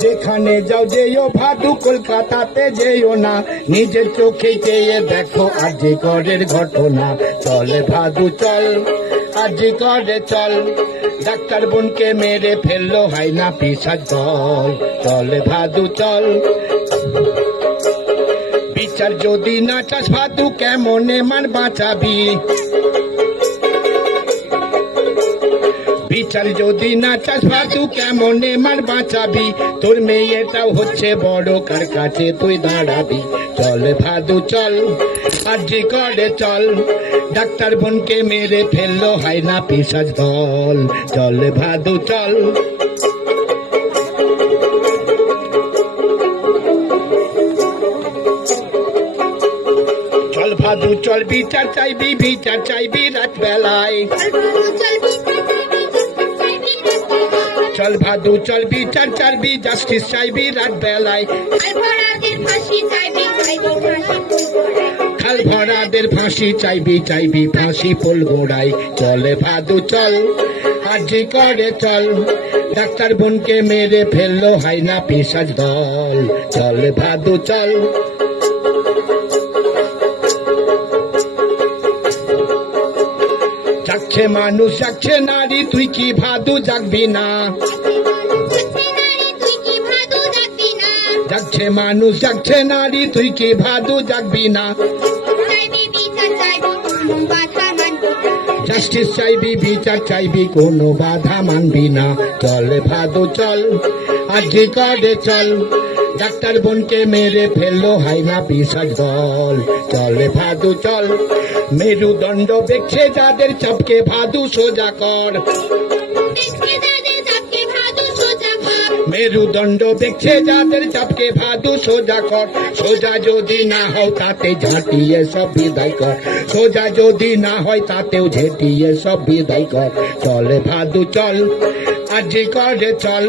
যেখানে যাও যেও ভাদু কলকাতাতে যেও না। নিজের চোখে চেয়ে দেখো আজি করের ঘটনা। চলে ভাদু, চল। আজি করে চল, ডাক্তার বোনকে মেরে ফেলল, হয় না পিসার দল। চলে ভাদু, চল। বিচার যদি না চাস, ভাদু কেমনে মান বাঁচাবি? বিচার যদি না চাস ভাদু কেমনে মার বাঁচাবি? তোর মেয়েটাও হচ্ছে বড়, কার কাছে তুই দাঁড়াবি? চল ভাদু, চল আজি করে চল। ডাক্তার বোনকে মেরে ফেলল, হয় না পিসাজ দল। চল ভাদু, চল। চল ভাদু, চল, বিচার চাইবি বিচার চাইবি রাত বেলায় চল ভাদু চল বিচার চাইবি জাস্টিস চাইবি রাত বেলায়। খাল ভরাদের ফাঁসি চাইবি চাইবি ফাঁসি পোল গোড়াই চলে ভাদু চল আজি করে চল ডাক্তার বোনকে মেরে ফেলল হয় না পিসাজ দল। চল ভাদু চল। যাচ্ছে মানুষ যাচ্ছে নারী তুই কি ভাদু জাগবি না? যাচ্ছে মানুষ যাচ্ছে নারী তুই কি ভাদু জাগবি না? জাস্টিস চাইবি বিচার চাইবি কোনো বাধা মানবি না। চল ভাদু চল আজি করে চল? ডাক্তার বোনকে মেরে ফেলল হয় না পিসাজ দল চলে ভাদু চল মেরুদণ্ড দেখছে যাদের চাপকে ভাদু সোজা কর। মেরুদণ্ড দেখছে যাদের চাপকে ভাদু সোজা কর। সোজা যদি না হয় তাতে ঝাঁটিয়ে সব বিদায় কর। সোজা যদি না হয় তাতেও ঝেঁটিয়ে সব বিদায় কর। চলে ভাদু চল। আজি করে চল।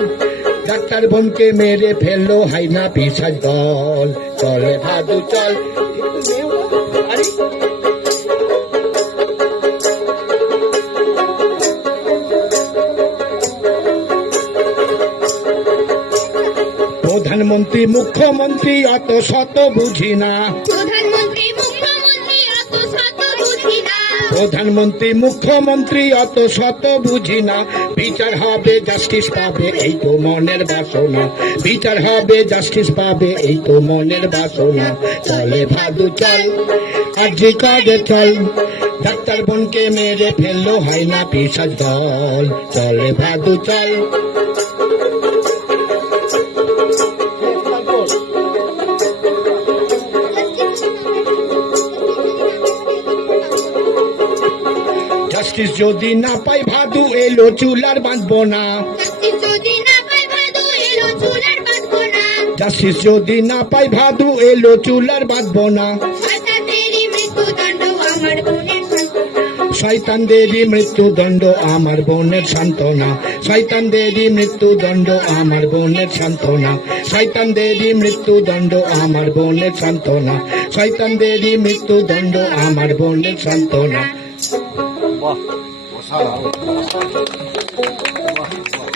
ডাক্তার বোনকে মেরে ফেলল হয় না পিসাজ দল। চলে ভাদু চল। আরে প্রধানমন্ত্রী মুখ্যমন্ত্রী অত শত বুঝি না। প্রধানমন্ত্রী মুখ্যমন্ত্রী অত শত বুঝি না। প্রধানমন্ত্রী মুখ্যমন্ত্রী অত শত বুঝি না। বিচার হবে জাস্টিস পাবে এই তো মনের বাসনা। বিচার হবে জাস্টিস পাবে এই তো মনের বাসনা। চলে ভাদু চল আজি কাজে চল। ডাক্তার বোনকে মেরে ফেলল হয় না পিসাজ দল। চলে ভাদু চল। জাস্টিস যদি না পাই ভাদু এলো চুলার বাঁধবো না। জাস্টিস যদি না পাই ভাদু এলো চুলার বাঁধবো না। জাস্টিস যদি না পাই ভাদু এলো চুলার বাঁধবো না। শতাতেরই মৃত্যুদণ্ড আমার বোনের সান্ত্বনা। শয়তানদেরই মৃত্যুদণ্ড আমার বোনের সান্ত্বনা। শয়তানদেরই মৃত্যুদণ্ড আমার বোনের সান্ত্বনা। শয়তানদেরই মৃত্যুদণ্ড আমার বোনের সান্ত্বনা। শয়তানদেরই মৃত্যুদণ্ড আমার বোনের সান্ত্বনা বাহ অসাধারণ